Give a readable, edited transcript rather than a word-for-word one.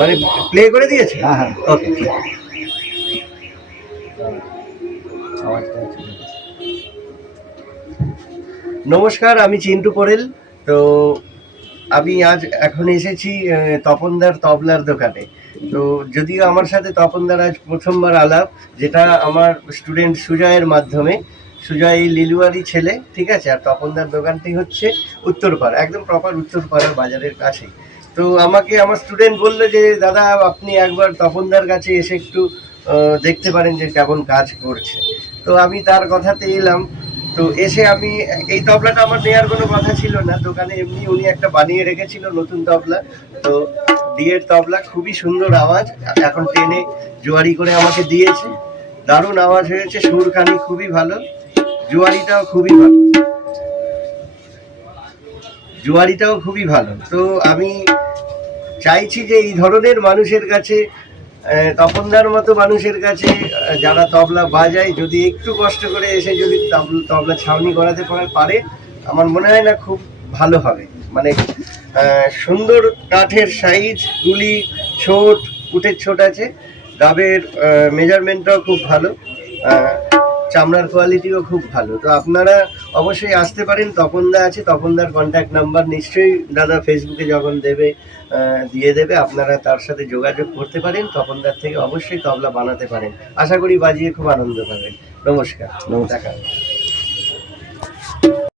মানে প্লে করে দিয়েছে? হ্যাঁ হ্যাঁ ওকে। নমস্কার, আমি চিন্টু পোরেল। তো আমি আজ এখন এসেছি তপনদার তবলার দোকানে। তো যদিও আমার সাথে তপনদার আজ প্রথমবার আলাপ, যেটা আমার স্টুডেন্ট সুজয়ের মাধ্যমে। সুজয় এই লিলুয়ারি ছেলে, ঠিক আছে। আর তপনদার দোকানটি হচ্ছে উত্তরপাড়া, একদম প্রপার উত্তরপাড়া বাজারের কাছেই। তো আমাকে আমার স্টুডেন্ট বললো যে দাদা আপনি একবার তপনদার কাছে এসে একটু দেখতে পারেন যে কেমন কাজ করছে। তো আমি তার কথাতে এলাম। তো এসে আমি এই তবলাটা আমার নেওয়ার কোনো কথা ছিল না, দোকানে এমনি উনি একটা বানিয়ে রেখেছিল নতুন তবলা। তো বিয়ের তবলা, খুবই সুন্দর আওয়াজ, এখন টেনে জোয়ারি করে আমাকে দিয়েছে। দারুণ আওয়াজ হয়েছে, সুরখানি খুবই ভালো, জোয়ারিটাও খুবই ভালো, জোয়ারিটাও খুবই ভালো। তো আমি চাইছি যে এই ধরনের মানুষের কাছে, তপনদার মতো মানুষের কাছে, যারা তবলা বাজায়, যদি একটু কষ্ট করে এসে যদি তবলা ছাউনি করাতে পারে, আমার মনে হয় না খুব ভালো হবে। মানে সুন্দর কাঠের সাইজ, গুলি ছোট, উটের ছোট আছে, ডাবের মেজারমেন্টটাও খুব ভালো, চামড়ার কোয়ালিটিও খুব ভালো। তো আপনারা অবশ্যই আসতে পারেন, তপনদা আছে, তপনদার কন্ট্যাক্ট নাম্বার নিশ্চয়ই দাদা ফেসবুকে যখন দেবে দিয়ে দেবে, আপনারা তার সাথে যোগাযোগ করতে পারেন, তপনদার থেকে অবশ্যই তবলা বানাতে পারেন। আশা করি বাজিয়ে খুব আনন্দ পাবেন। নমস্কার, দেখা।